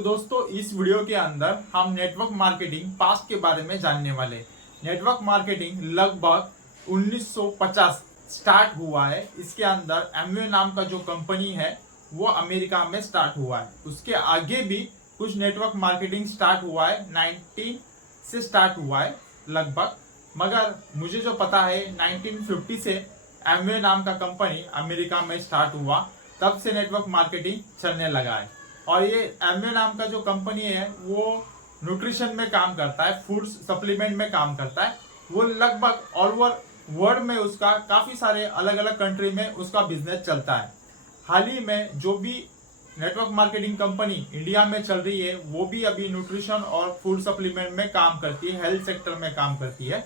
तो दोस्तों इस वीडियो के अंदर हम नेटवर्क मार्केटिंग पास्ट के बारे में जानने वाले। नेटवर्क मार्केटिंग लगभग 1950 स्टार्ट हुआ है। इसके अंदर एमवे नाम का जो कंपनी है वो अमेरिका में स्टार्ट हुआ है। उसके आगे भी कुछ नेटवर्क मार्केटिंग स्टार्ट हुआ है, 19 से स्टार्ट हुआ है लगभग। मगर मुझे जो पता है 1950 से एमवे नाम का कंपनी अमेरिका में स्टार्ट हुआ, तब से नेटवर्क मार्केटिंग चलने लगा है। और ये एमवे नाम का जो कंपनी है वो न्यूट्रिशन में काम करता है, फूड सप्लीमेंट में काम करता है। वो लगभग ऑल ओवर वर्ल्ड में उसका काफी सारे अलग अलग कंट्री में उसका बिजनेस चलता है। हाल ही में जो भी नेटवर्क मार्केटिंग कंपनी इंडिया में चल रही है वो भी अभी न्यूट्रिशन और फूड सप्लीमेंट में काम करती है, हेल्थ सेक्टर में काम करती है।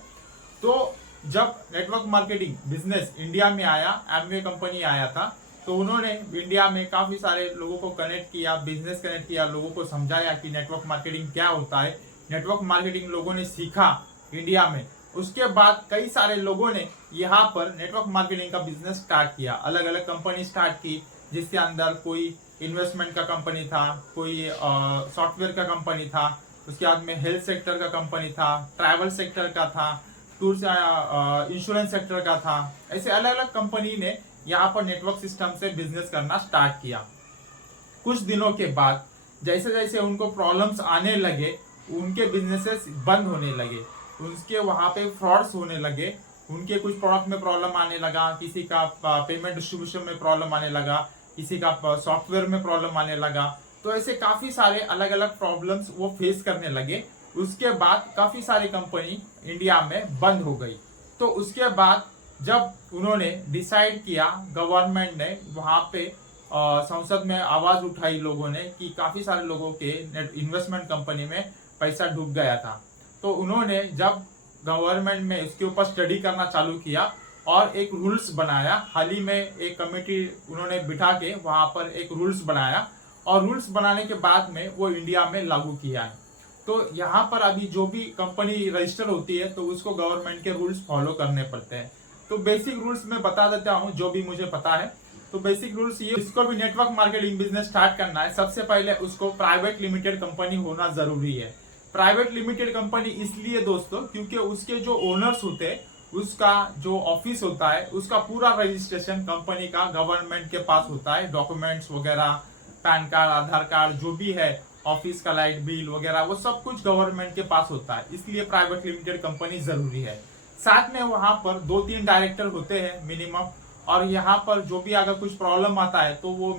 तो जब नेटवर्क मार्केटिंग बिजनेस इंडिया में आया, एमवे कंपनी आया था, तो उन्होंने इंडिया में काफी सारे लोगों को कनेक्ट किया, बिजनेस कनेक्ट किया, लोगों को समझाया कि नेटवर्क मार्केटिंग क्या होता है। नेटवर्क मार्केटिंग लोगों ने सीखा इंडिया में। उसके बाद कई सारे लोगों ने यहाँ पर नेटवर्क मार्केटिंग का बिजनेस स्टार्ट किया, अलग अलग कंपनी स्टार्ट की, जिसके अंदर कोई इन्वेस्टमेंट का कंपनी था, कोई सॉफ्टवेयर का कंपनी था, उसके बाद में हेल्थ सेक्टर का कंपनी था, ट्रैवल सेक्टर का था, टूर्स इंश्योरेंस सेक्टर का था। ऐसे अलग अलग कंपनी ने यहाँ पर नेटवर्क सिस्टम से बिजनेस करना स्टार्ट किया। कुछ दिनों के बाद जैसे जैसे उनको प्रॉब्लम्स आने लगे, उनके बिजनेसेस बंद होने लगे, उनके वहाँ पे फ्रॉड्स होने लगे, उनके कुछ प्रोडक्ट में प्रॉब्लम आने लगा, किसी का पेमेंट डिस्ट्रीब्यूशन में प्रॉब्लम आने लगा, किसी का सॉफ्टवेयर में प्रॉब्लम आने लगा। तो ऐसे काफी सारे अलग अलग प्रॉब्लम्स वो फेस करने लगे। उसके बाद काफी सारी कंपनी इंडिया में बंद हो गई। तो उसके बाद जब उन्होंने डिसाइड किया, गवर्नमेंट ने वहां पे संसद में आवाज उठाई लोगों ने कि काफी सारे लोगों के इन्वेस्टमेंट कंपनी में पैसा डूब गया था। तो उन्होंने जब गवर्नमेंट में इसके ऊपर स्टडी करना चालू किया और एक रूल्स बनाया। हाल ही में एक कमेटी उन्होंने बिठा के वहां पर एक रूल्स बनाया, और रूल्स बनाने के बाद में वो इंडिया में लागू किया है। तो यहाँ पर अभी जो भी कंपनी रजिस्टर होती है तो उसको गवर्नमेंट के रूल्स फॉलो करने पड़ते हैं। तो बेसिक रूल्स मैं बता देता हूँ जो भी मुझे पता है। तो बेसिक रूल्स ये, इसको भी नेटवर्क मार्केटिंग बिजनेस स्टार्ट करना है, सबसे पहले उसको प्राइवेट लिमिटेड कंपनी होना जरूरी है। प्राइवेट लिमिटेड कंपनी इसलिए दोस्तों क्योंकि उसके जो ओनर्स होते हैं, उसका जो ऑफिस होता है, उसका पूरा रजिस्ट्रेशन कंपनी का गवर्नमेंट के पास होता है। डॉक्यूमेंट्स वगैरह, पैन कार्ड, आधार कार्ड, जो भी है, ऑफिस का लाइट बिल वगैरह, वो सब कुछ गवर्नमेंट के पास होता है। इसलिए प्राइवेट लिमिटेड कंपनी जरूरी है। साथ में वहां पर 2-3 डायरेक्टर होते हैं मिनिमम, और यहाँ पर जो भी अगर कुछ प्रॉब्लम आता है तो वो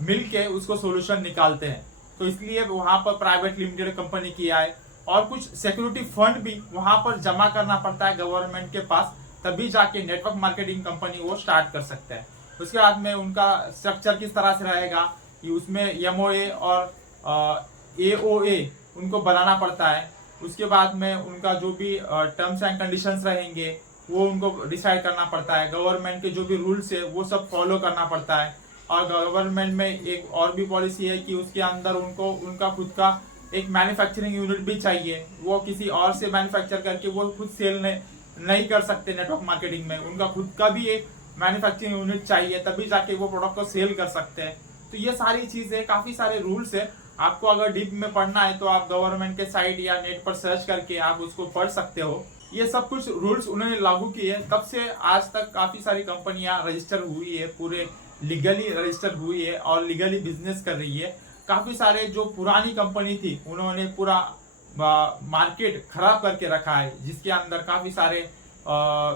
मिल के उसको सोल्यूशन निकालते हैं। तो इसलिए वहां पर प्राइवेट लिमिटेड कंपनी किया है। और कुछ सिक्योरिटी फंड भी वहां पर जमा करना पड़ता है गवर्नमेंट के पास, तभी जाके नेटवर्क मार्केटिंग कंपनी वो स्टार्ट कर सकते हैं। उसके बाद में उनका स्ट्रक्चर किस तरह से रहेगा कि उसमें एमओए और एओए उनको बनाना पड़ता है। उसके बाद में उनका जो भी टर्म्स एंड कंडीशंस रहेंगे वो उनको डिसाइड करना पड़ता है। गवर्नमेंट के जो भी रूल्स है वो सब फॉलो करना पड़ता है। और गवर्नमेंट में एक और भी पॉलिसी है कि उसके अंदर उनको उनका खुद का एक मैन्युफैक्चरिंग यूनिट भी चाहिए। वो किसी और से मैन्युफैक्चर करके वो खुद सेल नहीं कर सकते नेटवर्क मार्केटिंग में। उनका खुद का भी एक मैन्युफैक्चरिंग यूनिट चाहिए, तभी जाके वो प्रोडक्ट को सेल कर सकते हैं। तो ये सारी चीजें, काफी सारे रूल्स है। आपको अगर डीप में पढ़ना है तो आप गवर्नमेंट के साइट या नेट पर सर्च करके आप उसको पढ़ सकते हो। ये सब कुछ रूल्स उन्होंने लागू किए। तब से आज तक काफी सारी कंपनियां रजिस्टर हुई है, पूरे लीगली रजिस्टर हुई है और लीगली बिजनेस कर रही है। काफी सारे जो पुरानी कंपनी थी उन्होंने पूरा मार्केट खराब करके रखा है, जिसके अंदर काफी सारे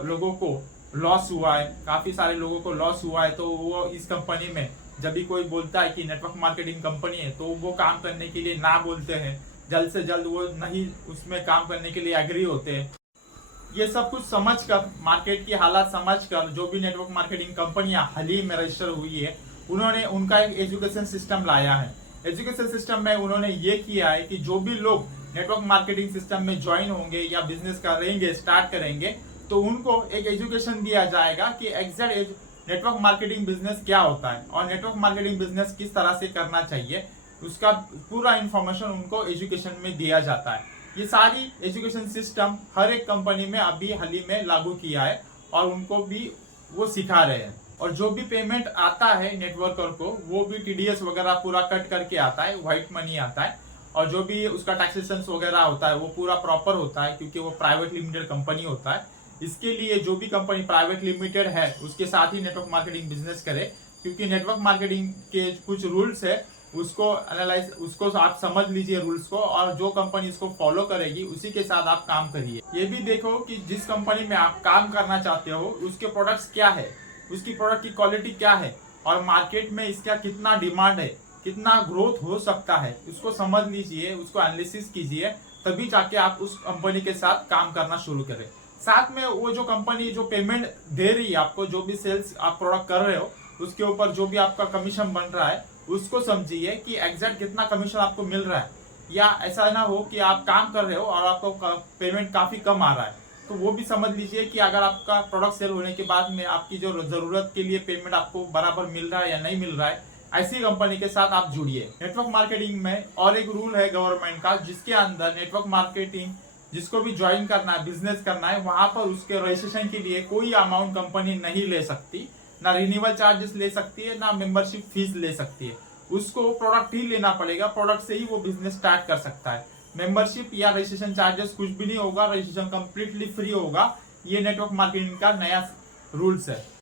लोगों को लॉस हुआ है, काफी सारे लोगों को लॉस हुआ है। तो वो इस कंपनी में जब भी कोई बोलता है कि नेटवर्क मार्केटिंग कंपनी है तो वो काम करने के लिए ना बोलते हैं, जल्द से जल्द वो नहीं उसमें काम करने के लिए एग्री होते हैं। ये सब कुछ समझकर, मार्केट की हालात समझकर, जो भी नेटवर्क मार्केटिंग कंपनियां हाल ही में रजिस्टर हुई है उन्होंने उनका एक एजुकेशन सिस्टम लाया है। एजुकेशन सिस्टम में उन्होंने ये किया है कि जो भी लोग नेटवर्क मार्केटिंग सिस्टम में ज्वाइन होंगे या बिजनेस करेंगे, स्टार्ट करेंगे, तो उनको एक एजुकेशन दिया जाएगा कि एग्जैक्ट नेटवर्क मार्केटिंग बिजनेस क्या होता है और नेटवर्क मार्केटिंग बिजनेस किस तरह से करना चाहिए। उसका पूरा इंफॉर्मेशन उनको एजुकेशन में दिया जाता है। ये सारी एजुकेशन सिस्टम हर एक कंपनी में अभी हाल ही में लागू किया है और उनको भी वो सिखा रहे हैं। और जो भी पेमेंट आता है नेटवर्कर को वो भी टीडीएस वगैरह पूरा कट करके आता है, व्हाइट मनी आता है। और जो भी उसका टैक्सेशन वगैरह होता है वो पूरा प्रॉपर होता है, क्योंकि वो प्राइवेट लिमिटेड कंपनी होता है। इसके लिए जो भी कंपनी प्राइवेट लिमिटेड है उसके साथ ही नेटवर्क मार्केटिंग बिजनेस करे, क्योंकि नेटवर्क मार्केटिंग के कुछ रूल्स है, उसको एनालाइज, उसको आप समझ लीजिए रूल्स को, और जो कंपनी इसको फॉलो करेगी उसी के साथ आप काम करिए। ये भी देखो कि जिस कंपनी में आप काम करना चाहते हो उसके प्रोडक्ट्स क्या है, उसकी प्रोडक्ट की क्वालिटी क्या है, और मार्केट में इसका कितना डिमांड है, कितना ग्रोथ हो सकता है, उसको समझ लीजिए, उसको एनालिसिस कीजिए, तभी जाके आप उस कंपनी के साथ काम करना शुरू करें। साथ में वो जो कंपनी जो पेमेंट दे रही है आपको, जो भी सेल्स आप प्रोडक्ट कर रहे हो उसके ऊपर जो भी आपका कमीशन बन रहा है उसको समझिए कि एग्जैक्ट कितना कमीशन आपको मिल रहा है, या ऐसा ना हो कि आप काम कर रहे हो और आपको पेमेंट काफी कम आ रहा है। तो वो भी समझ लीजिए कि अगर आपका प्रोडक्ट सेल होने के बाद में आपकी जो जरूरत के लिए पेमेंट आपको बराबर मिल रहा है या नहीं मिल रहा है, ऐसी कंपनी के साथ आप जुड़िए। नेटवर्क मार्केटिंग में और एक रूल है गवर्नमेंट का, जिसके अंदर नेटवर्क मार्केटिंग जिसको भी ज्वाइन करना है, बिजनेस करना है, वहां पर उसके रजिस्ट्रेशन के लिए कोई अमाउंट कंपनी नहीं ले सकती, ना रिन्यूअल चार्जेस ले सकती है, ना मेंबरशिप फीस ले सकती है। उसको प्रोडक्ट ही लेना पड़ेगा, प्रोडक्ट से ही वो बिजनेस स्टार्ट कर सकता है। मेंबरशिप या रजिस्ट्रेशन चार्जेस कुछ भी नहीं होगा, रजिस्ट्रेशन कंप्लीटली फ्री होगा। ये नेटवर्क मार्केटिंग का नया रूल्स है।